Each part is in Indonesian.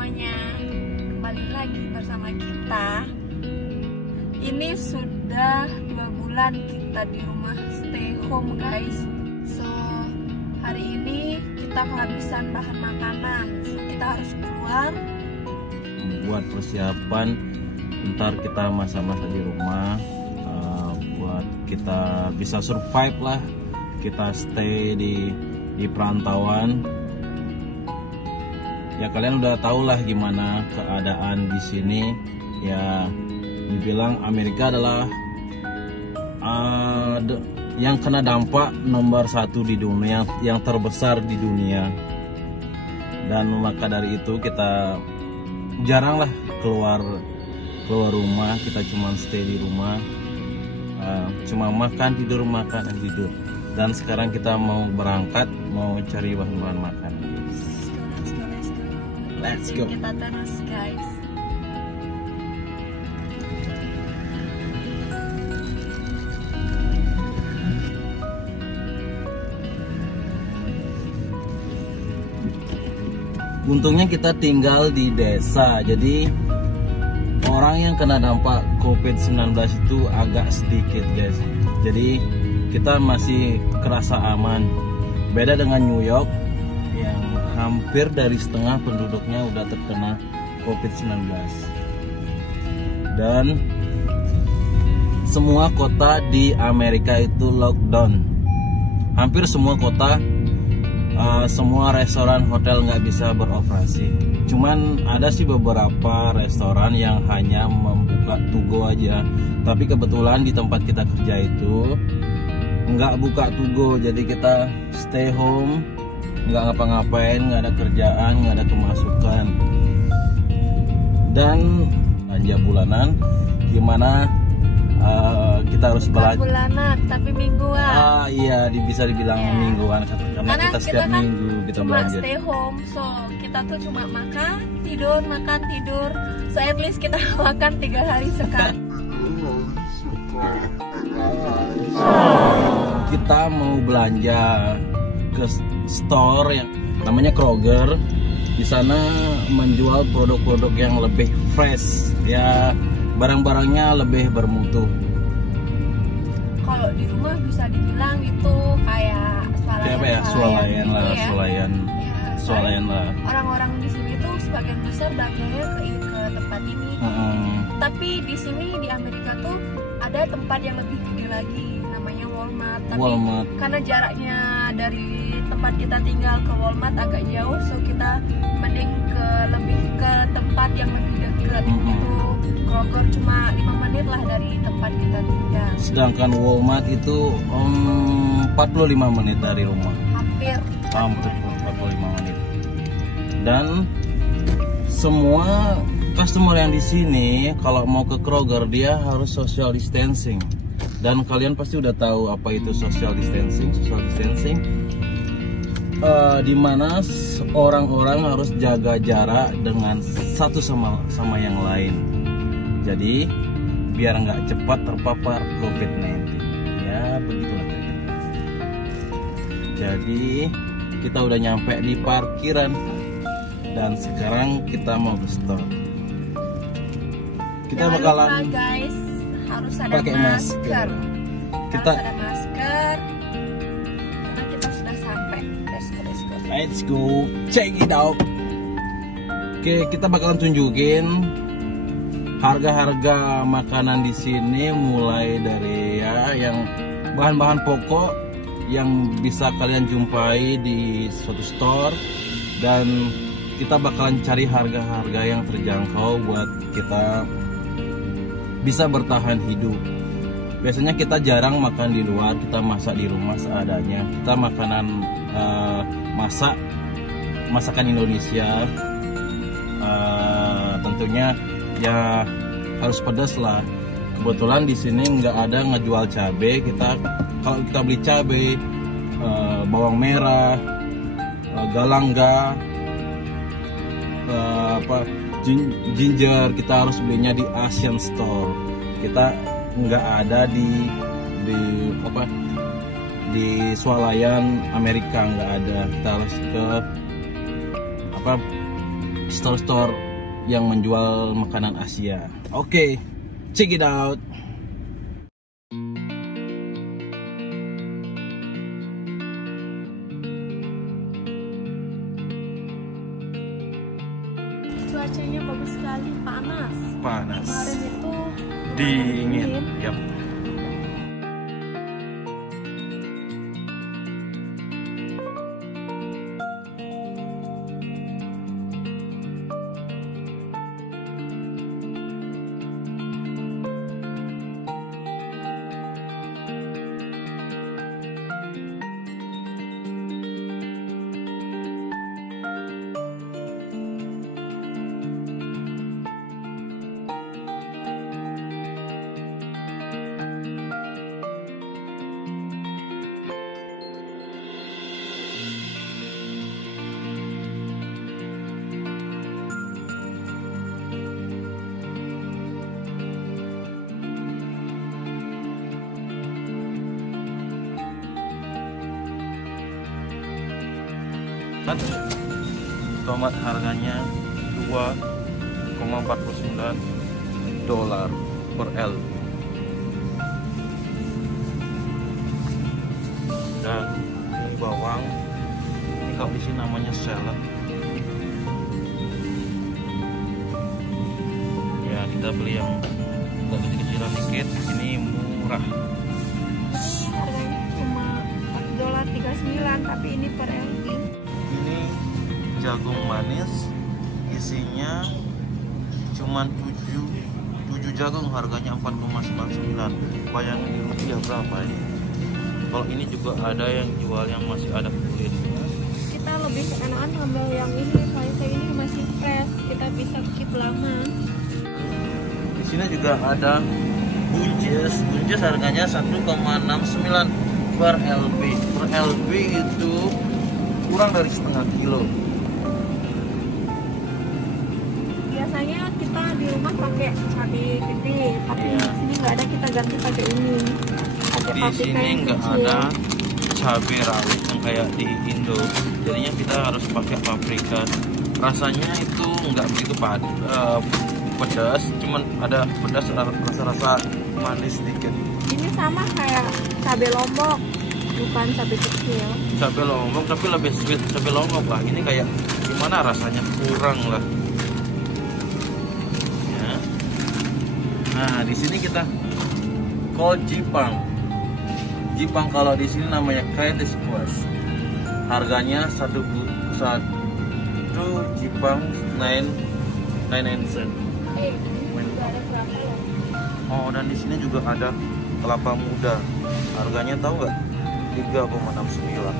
semuanya, kembali lagi bersama kita. Ini sudah 2 bulan kita di rumah stay home guys. So hari ini kita kehabisan bahan makanan, so kita harus keluar buat persiapan ntar kita masa-masa di rumah, buat kita bisa survive lah, kita stay di perantauan. Ya kalian udah tau lah gimana keadaan di sini. Ya dibilang Amerika adalah yang kena dampak nomor 1 di dunia, yang terbesar di dunia. Dan maka dari itu kita jarang lah keluar rumah, kita cuma stay di rumah, cuma makan tidur. Dan sekarang kita mau berangkat, mau cari bahan-bahan makanan. Let's go. Kita terus guys. Untungnya kita tinggal di desa, jadi orang yang kena dampak COVID-19 itu agak sedikit guys. Jadi kita masih kerasa aman. Beda dengan New York yang hampir dari setengah penduduknya udah terkena COVID-19. Dan semua kota di Amerika itu lockdown. Hampir semua kota, semua restoran, hotel nggak bisa beroperasi. Cuman ada sih beberapa restoran yang hanya membuka to go aja. Tapi kebetulan di tempat kita kerja itu nggak buka to go, jadi kita stay home, nggak ngapa-ngapain, nggak ada kerjaan, nggak ada pemasukan. Dan belanja bulanan gimana? Kita harus belanja bulanan tapi mingguan. Iya, bisa dibilang mingguan karena kita setiap minggu kita belanja. Stay home, so kita tuh cuma makan tidur. So at least kita makan 3 hari sekali. Kita mau belanja ke store yang namanya Kroger. Di sana menjual produk-produk yang lebih fresh, ya barang-barangnya lebih bermutu. Kalau di rumah bisa dibilang itu kayak swalayan lah. Orang-orang di sini tuh sebagian besar belanjanya ke tempat ini. Tapi di sini di Amerika tuh ada tempat yang lebih gede lagi, namanya Walmart. Tapi karena jaraknya dari tempat kita tinggal ke Walmart agak jauh, so kita mending lebih ke tempat yang lebih dekat. Itu Kroger cuma 5 menit lah dari tempat kita tinggal. Sedangkan Walmart itu 45 menit dari rumah. Hampir 45 menit. Dan semua customer yang di sini kalau mau ke Kroger dia harus social distancing. Dan kalian pasti udah tahu apa itu social distancing. Di mana orang-orang harus jaga jarak dengan satu sama yang lain. Jadi biar nggak cepat terpapar COVID-19. Ya begitulah. Jadi kita udah nyampe di parkiran dan sekarang kita mau ke store. Kita bakalan guys, harus ada pakai masker. Kita harus ada masker karena kita sudah sampai. Let's go check it out. Oke, kita bakalan tunjukin harga-harga makanan di sini, mulai dari yang bahan-bahan pokok yang bisa kalian jumpai di suatu store, dan kita bakalan cari harga-harga yang terjangkau buat kita bisa bertahan hidup. Biasanya kita jarang makan di luar, kita masak di rumah seadanya. Kita makanan masakan Indonesia, tentunya ya harus pedas lah. Kebetulan di sini nggak ada ngejual cabai. Kalau kita beli cabai, bawang merah, galangga, ginger, kita harus belinya di Asian Store. Kita nggak ada di swalayan Amerika, nggak ada. Kita harus ke store-store yang menjual makanan Asia. Oke, check it out. Cuacanya bagus sekali, panas. Kemarin itu dingin. Yap. Tomat harganya $2,49 per L. Dan ini bawang, ini kalau di sini namanya salad. Ya, kita beli yang agak kecil-kecilan dikit. Ini murah. Harganya cuma $4.39, tapi ini per LG. Ini jagung manis, isinya cuma 7 jagung, harganya 4,99. Bayangin di rupiah berapa ini? Kalau ini juga ada yang jual yang masih ada kulitnya. Kita lebih enakan ambil yang ini, soalnya ini masih fresh, kita bisa keep lama. Di sini juga ada buncis. Buncis harganya 1,69 per LB. Per LB itu kurang dari setengah kilo. Biasanya kita di rumah pakai cabai gede, tapi di sini nggak ada, kita ganti pakai ini. Di sini nggak ada cabai rawit yang kayak di Indo, jadinya kita harus pakai paprika. Rasanya itu nggak begitu pedas, cuman ada pedas, rasa-rasa manis sedikit. Ini sama kayak cabai lombok, bukan cabai kecil. Cabai lombok tapi lebih sweet cabai lombok lah. Ini kayak gimana rasanya, kurang lah. Ya. Nah, di sini kita kol Jipang. Jipang kalau di sini namanya creative squash. Harganya satu Jipang 99 cent. Oh, dan di sini juga ada kelapa muda. Harganya tahu nggak? 3,69.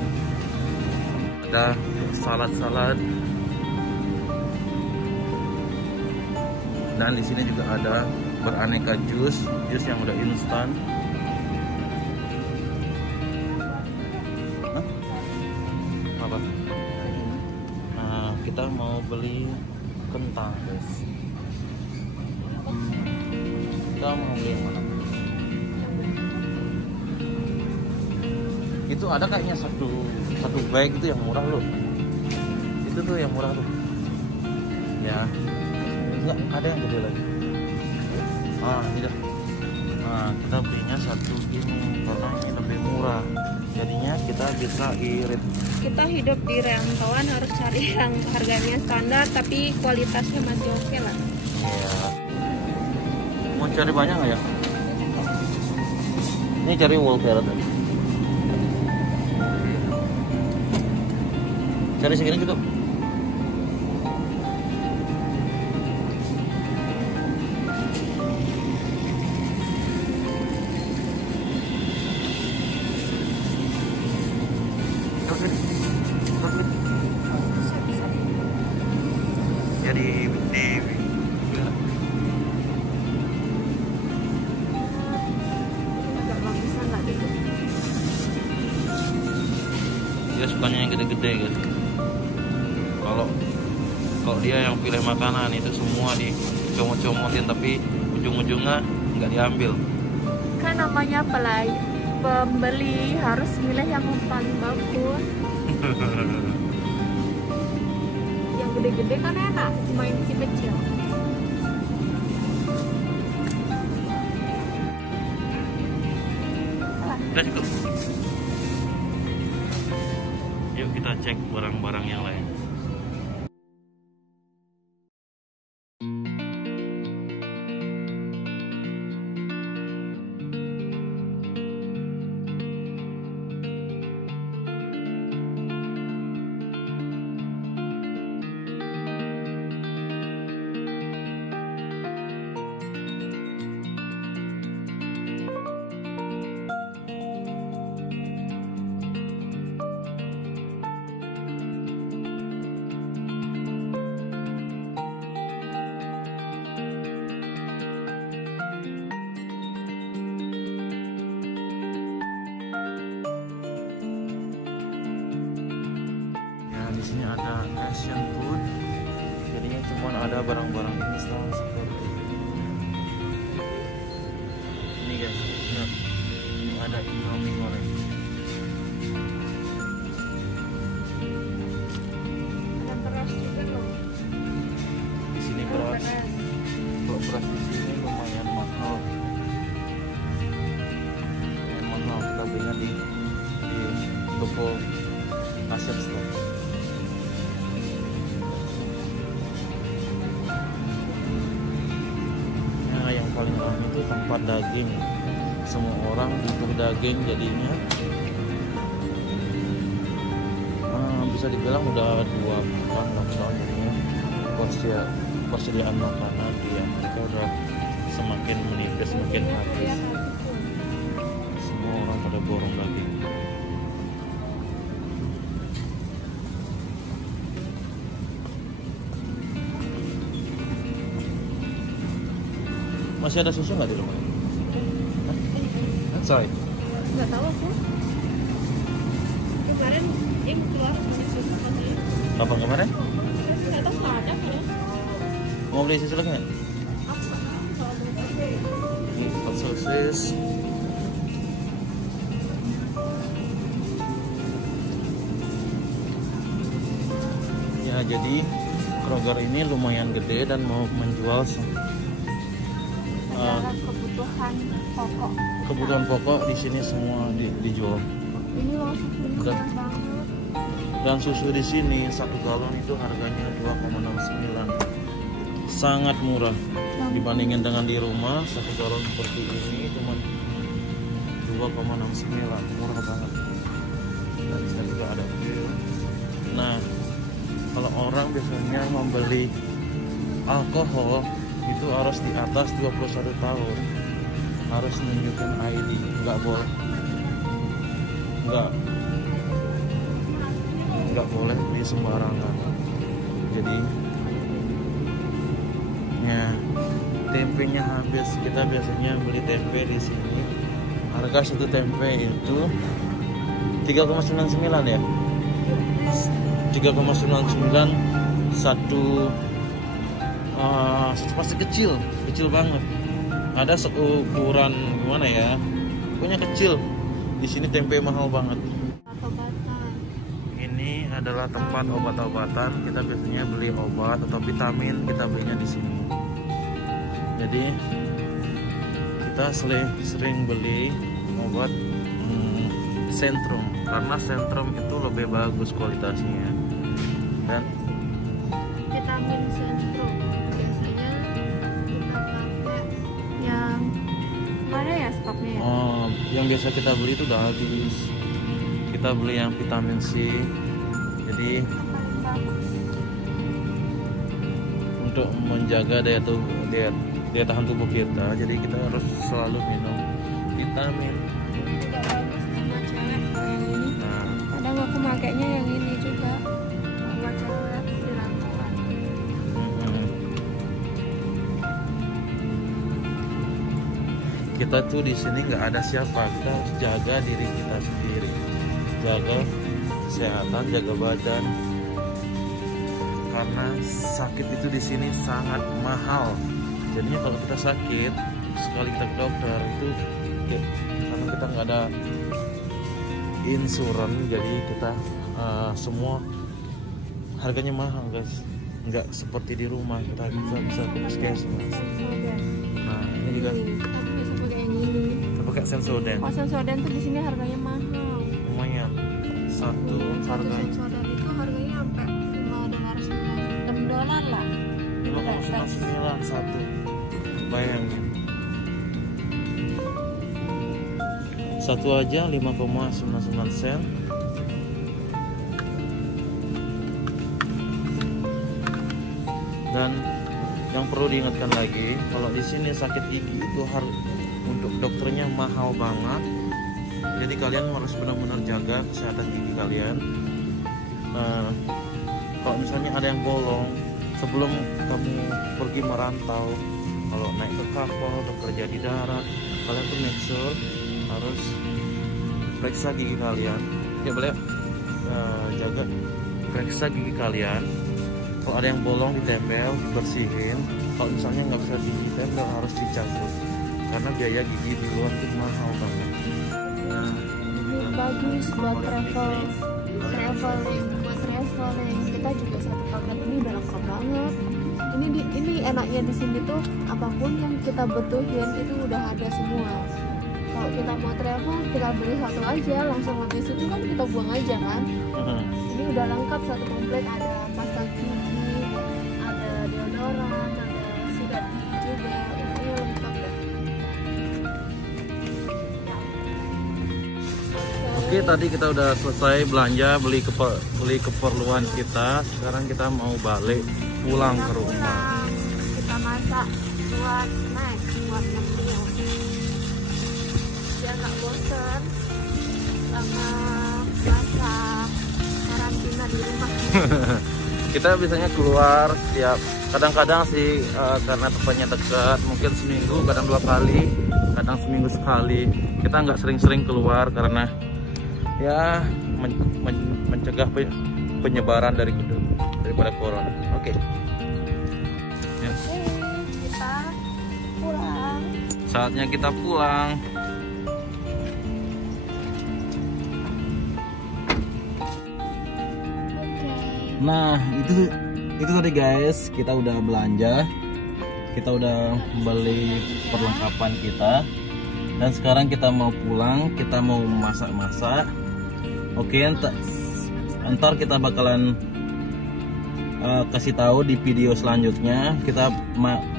Ada salad-salad. Dan di sini juga ada beraneka jus yang udah instan. Apa? Nah, kita mau beli kentang, guys. Kita mau beli yang mana? Itu ada kayaknya satu bag itu yang murah loh. Itu tuh yang murah tuh. Ya. Enggak, ada yang gede lagi. Tidak. Nah, kita belinya satu ini karena ini lebih murah. Jadinya kita bisa irit. Kita hidup di rantauan, harus cari yang harganya standar tapi kualitasnya masih oke lah. Iya. Mau cari banyak nggak ya? Ini cari wool carrot tadi. Cari segini cukup. Dia sukanya yang gede-gede gitu. Kalau dia yang pilih makanan itu semua dicomot-comotin, tapi ujung-ujungnya nggak diambil. Kan namanya pembeli harus milih yang paling bagus. Yang gede-gede kan enak, cuma yang kecil-kecil. Udah cukup. Yuk kita cek barang-barang yang lain. Di sini ada Asian food, jadinya cuma ada barang-barang instan seperti ini guys. Lihat, ini ada Indomie goreng. Ada beras juga loh. Di sini beras, kalau beras di sini lumayan mahal. Kita belinya di toko Asian Store. Paling ramai itu tempat daging, semua orang butuh daging, jadinya bisa dibilang udah 2 pekan lockdown, jadinya persediaan makanan di Amerika udah semakin menipis, semakin habis. Semua orang pada borong daging. Masih ada susu nggak di rumah? Sorry. Nggak tahu aku. Kemarin yang keluar beli susu katanya. Kapan kemarin? Nggak tahu nggak ada kan? Mau beli susu lagi nggak? Ini hot sosis. Ya jadi Kroger ini lumayan gede dan mau menjual kebutuhan pokok di sini semua dijual. Ini loh susunya banget. Dan susu di sini 1 galon itu harganya 2,69, sangat murah dibandingin dengan di rumah. 1 galon seperti ini cuma 2,69, murah banget. Dan di sini juga ada pil. Nah, kalau orang biasanya membeli alkohol itu harus di atas 21 tahun, harus nunjukin ID, nggak boleh beli sembarangan. Jadi ya tempenya habis. Kita biasanya beli tempe di sini, harga 1 tempe itu 3,99 ya, 3,99 satu. Pasti kecil banget. Ada seukuran gimana ya, pokoknya kecil. Di sini tempe mahal banget. Ini adalah tempat obat-obatan. Kita biasanya beli obat atau vitamin, kita belinya di sini. Jadi kita sering beli obat Centrum, karena Centrum itu lebih bagus kualitasnya. Dan vitamin Centrum biasanya kita pakai yang mana ya stoknya ya? Yang biasa kita beli itu udah habis. Kita beli yang vitamin C. Jadi untuk menjaga daya tahan tubuh kita, jadi kita harus selalu minum vitamin. Juga bagus buat cewek yang ini. Nah, Kadang aku makainya yang ini juga buat cewek di rantauan. Kita tuh di sini nggak ada siapa, kita harus jaga diri kita sendiri, jaga kesehatan, jaga badan. Karena sakit itu di sini sangat mahal. Jadinya kalau kita sakit, sekali kita ke dokter itu ya, karena kita nggak ada insurans, jadi kita semua harganya mahal guys. nggak seperti di rumah, kita bisa puskesmas. Nah ini juga kita pakai Sensodyne. Oh, Sensodyne tuh di sini harganya mahal. Lumayan. Satu harga. Sensodyne itu harganya sampai $6 lah. 5,99 satu. Bayangin. Satu aja 5,99 sen. Dan yang perlu diingatkan lagi, kalau di sini sakit gigi itu harus untuk dokternya mahal banget. Jadi kalian harus benar-benar jaga kesehatan gigi kalian. Kalau misalnya ada yang bolong, sebelum kamu pergi merantau, kalau naik ke kapal atau kerja di darat, kalian tuh make sure harus periksa gigi kalian. Ya boleh jaga periksa gigi kalian. Kalau ada yang bolong ditempel, bersihin. Kalau misalnya nggak bisa ditempel, harus dicabut. Karena biaya gigi di luar itu mahal banget. Ini bagus buat traveling. Kita juga satu paket ini udah lengkap banget. Ini enaknya di sini tuh apapun yang kita butuhin itu udah ada semua. Kalau kita mau travel, kita beli satu aja, langsung habis itu kan kita buang aja kan. Ini udah lengkap satu komplit, ada pasta gigi, ada deodoran, ada sikat gigi juga. Ini lengkap ya. Oke, tadi kita udah selesai belanja, beli keperluan kita. Sekarang kita mau balik pulang ke rumah. Kita masak buat snack, buat ngemil. Biar nggak bosen sama masak karantina di rumah. Kita biasanya keluar setiap, kadang-kadang sih karena tempatnya dekat, mungkin seminggu, kadang 2 kali, kadang seminggu sekali. Kita nggak sering-sering keluar karena ya mencegah penyebaran daripada corona. Oke. Ya. Kita pulang. Saatnya kita pulang. Nah, itu tadi guys, kita udah belanja. Kita udah beli perlengkapan kita. Dan sekarang kita mau pulang, kita mau masak-masak. Oke, ntar kita bakalan kasih tahu di video selanjutnya kita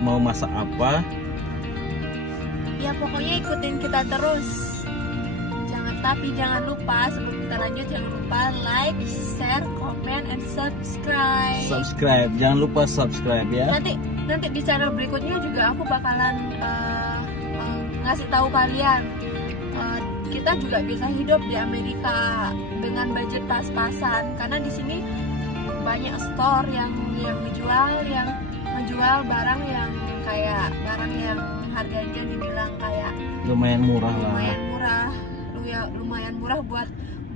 mau masak apa. Ya pokoknya ikutin kita terus. Jangan lupa sebelum kita lanjut, jangan lupa like, share, comment, and subscribe. Jangan lupa subscribe ya. Nanti di channel berikutnya juga aku bakalan ngasih tahu kalian kita juga bisa hidup di Amerika dengan budget pas-pasan, karena di sini banyak store yang menjual barang yang harganya dibilang kayak lumayan murah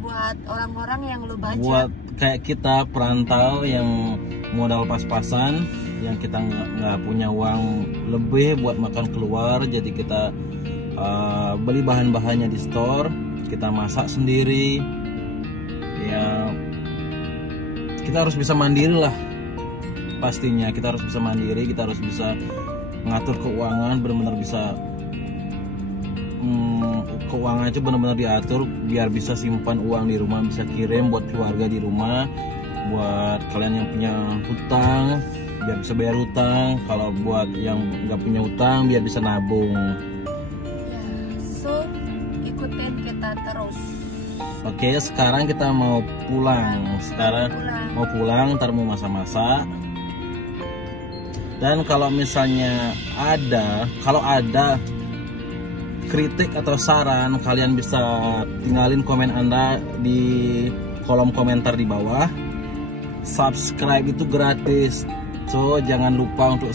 buat orang-orang yang low budget. Buat kayak kita perantau yang modal pas-pasan, yang kita nggak punya uang lebih buat makan keluar, jadi kita beli bahan-bahannya di store, kita masak sendiri. Ya kita harus bisa mandiri lah, pastinya kita harus bisa mandiri, kita harus bisa ngatur keuangan, benar-benar bisa keuangan itu benar-benar diatur biar bisa simpan uang di rumah, bisa kirim buat keluarga di rumah, buat kalian yang punya hutang biar bisa bayar hutang, kalau buat yang nggak punya hutang biar bisa nabung. So ikutin kita terus. Oke, sekarang kita mau pulang. Ntar mau masak-masak. Dan kalau misalnya ada kritik atau saran, kalian bisa tinggalin komen Anda di kolom komentar di bawah. Subscribe itu gratis, so jangan lupa untuk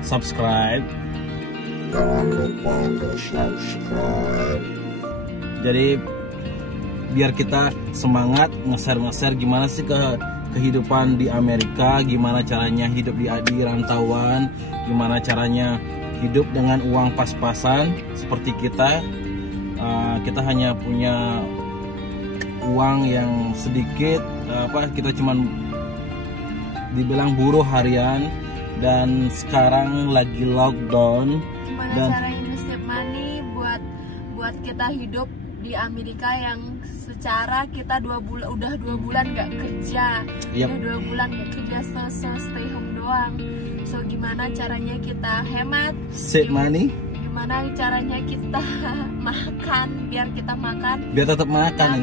subscribe. Jadi biar kita semangat nge-share gimana sih kehidupan di Amerika, gimana caranya hidup di rantauan, gimana caranya hidup dengan uang pas-pasan seperti kita. Kita hanya punya uang yang sedikit, kita cuman dibilang buruh harian dan sekarang lagi lockdown. Gimana dan caranya nge-save money buat kita hidup di Amerika yang secara kita udah 2 bulan nggak kerja, Yep. udah 2 bulan nggak kerja, so stay home doang. So gimana caranya kita hemat, save money, gimana caranya kita makan biar kita makan biar tetap makan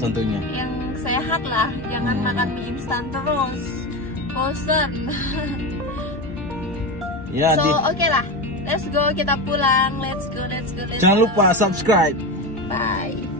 tentunya yang sehat lah, jangan makan mie instan terus, bosan. ya. So oke lah, let's go, kita pulang, let's go. Jangan lupa subscribe. Bye.